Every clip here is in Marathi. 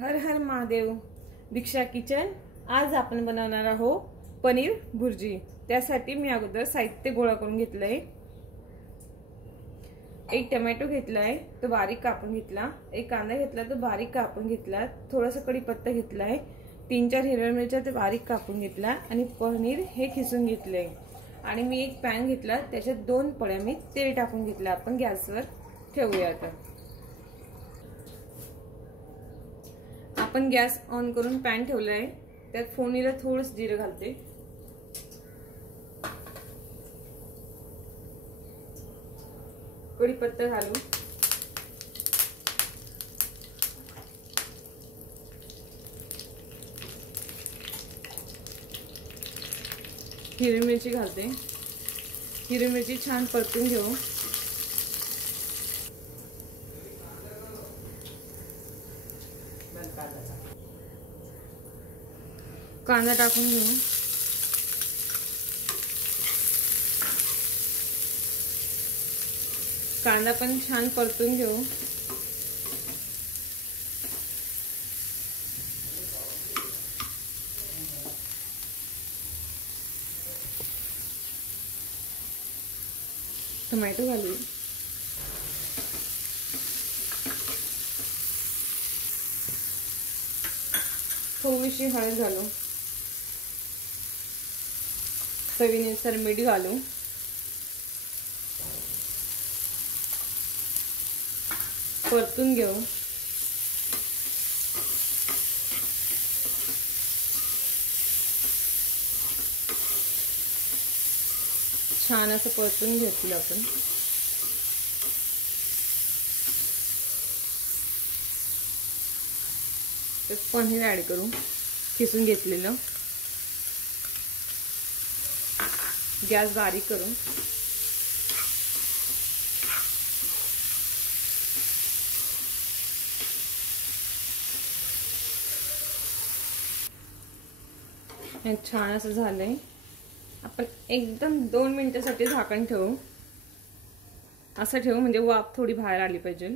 हर हर महादेव। दीक्षा किचन। आज आपण बनवणार आहोत पनीर भुर्जी। त्यासाठी मी अगोदर साहित्य गोळा करून घेतलंय। एक टोमॅटो घेतलाय तो बारीक कापून घेतला, एक कांदा घेतला तो बारीक कापून घेतला, थोडासा कढीपत्ता घेतलाय, 3-4 हिरव्या मिरच्या ते बारीक कापून घेतला आणि पनीर हे खिसून घेतलंय। आणि मी एक पॅन घेतला, त्याच्यात 2 पळ्या मी तेल टाकून घेतलं। आपण गॅसवर ठेवूया। आता आपण गॅस ऑन करून पॅन ठेवलाय, त्यात फोडणीला थोडंसं जिरं घालते, कढीपत्ता घालू, हिरवी मिरची घालते। हिरवी मिरची छान परतून घेऊ। कांदा टाकून घेऊ। कांदा पण छान परतून घेऊ। टोमॅटो घालू, थोडीशी हळद घालू, चवीनुसार मीठ घालू, परतून घेऊ। छान असं परतून घेतलं आपण। तर पनीर ऍड करू, खिसून घेतलेलं। गॅस बारीक करू। छान असं झालंय। आपण एकदम 2 मिनिटासाठी झाकण ठेवू। असं ठेवू म्हणजे वाफ थोडी बाहेर आली पाहिजे।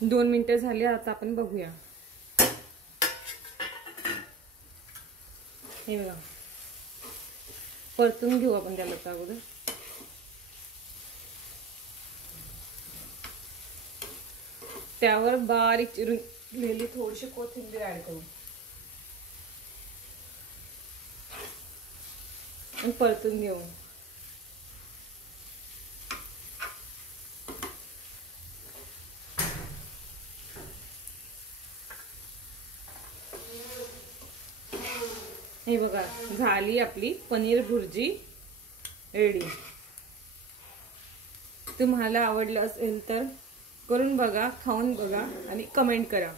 2 मिनिटं झाली, आता आपण बघूया। हे बघा, परतून घेऊ आपण त्याला अगोदर। त्यावर बारीक चिरून घेतलेली थोडीशी कोथिंबीर ऍड करू आणि परतून घेऊ। हे बघा, झाली आपली पनीर भुर्जी रेडी। तुम्हाला आवडलं असेल तर करून बघा, खाऊन बघा आणि कमेंट करा।